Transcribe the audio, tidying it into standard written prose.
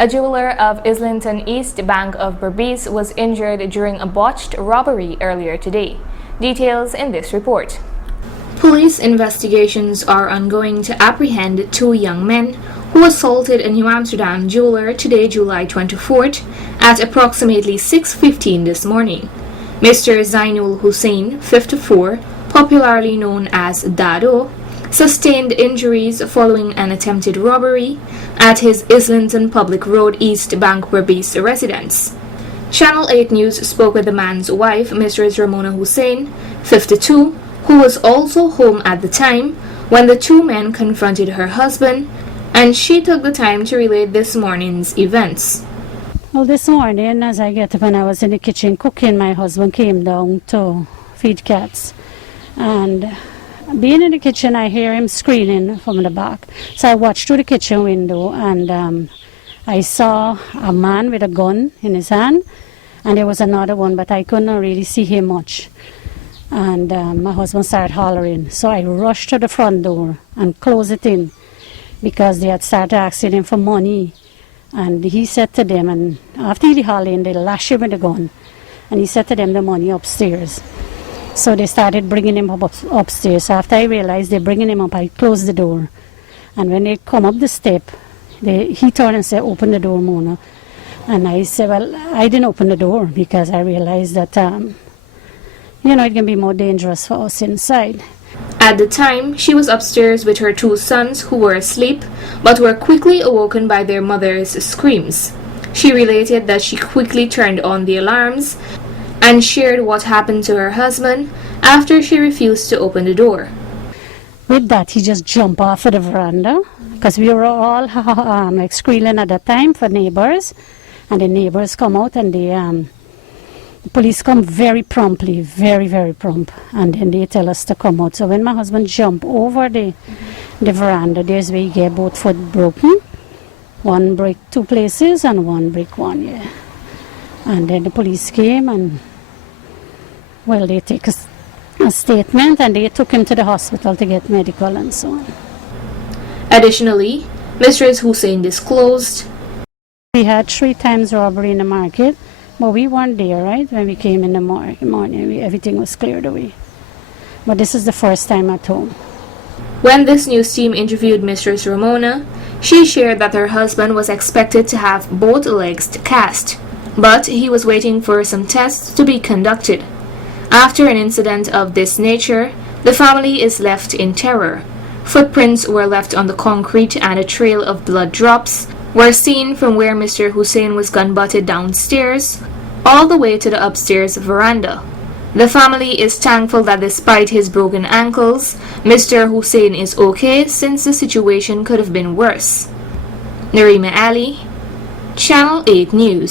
A jeweler of Islington East Bank of Berbice was injured during a botched robbery earlier today. Details in this report. Police investigations are ongoing to apprehend two young men who assaulted a New Amsterdam jeweler today, July 24th, at approximately 6:15 this morning. Mr. Zainul Hussein, 54, popularly known as Dado, sustained injuries following an attempted robbery at his Islington Public Road East Bank Berbice residence. Channel 8 News spoke with the man's wife, Mrs. Ramona Hussein, 52, who was also home at the time when the two men confronted her husband, and she took the time to relate this morning's events. Well, this morning, as I get up and I was in the kitchen cooking, my husband came down to feed cats. And being in the kitchen, I hear him screaming from the back. So I watched through the kitchen window, and I saw a man with a gun in his hand, and there was another one, but I couldn't really see him much. And my husband started hollering. So I rushed to the front door and closed it in because they had started asking him for money. And he said to them, and after he hollering, they lashed him with a gun. And he said to them, the money upstairs. So they started bringing him up upstairs. So after I realized they're bringing him up, I closed the door. And when they come up the step, he turned and said, open the door, Mona. And I said, well, I didn't open the door because I realized that, it can be more dangerous for us inside. At the time, she was upstairs with her two sons who were asleep, but were quickly awoken by their mother's screams. She related that she quickly turned on the alarms and shared what happened to her husband after she refused to open the door. With that, he just jumped off of the veranda because we were all screaming at that time for neighbors, and the neighbors come out and the police come very promptly, very, very prompt, and then they tell us to come out. So when my husband jumped over the veranda, there's where he get both foot broken. One break two places and one break one, yeah. And then the police came and, well, they take a statement and they took him to the hospital to get medical and so on. Additionally, Mrs. Hussein disclosed, we had 3 times robbery in the market, but we weren't there, right? When we came in the morning, everything was cleared away. But this is the first time at home. When this news team interviewed Mistress Ramona, she shared that her husband was expected to have both legs cast, but he was waiting for some tests to be conducted. After an incident of this nature, the family is left in terror. Footprints were left on the concrete and a trail of blood drops were seen from where Mr. Hussein was gun-butted downstairs all the way to the upstairs veranda. The family is thankful that despite his broken ankles, Mr. Hussein is okay since the situation could have been worse. Narima Ali, Channel 8 News.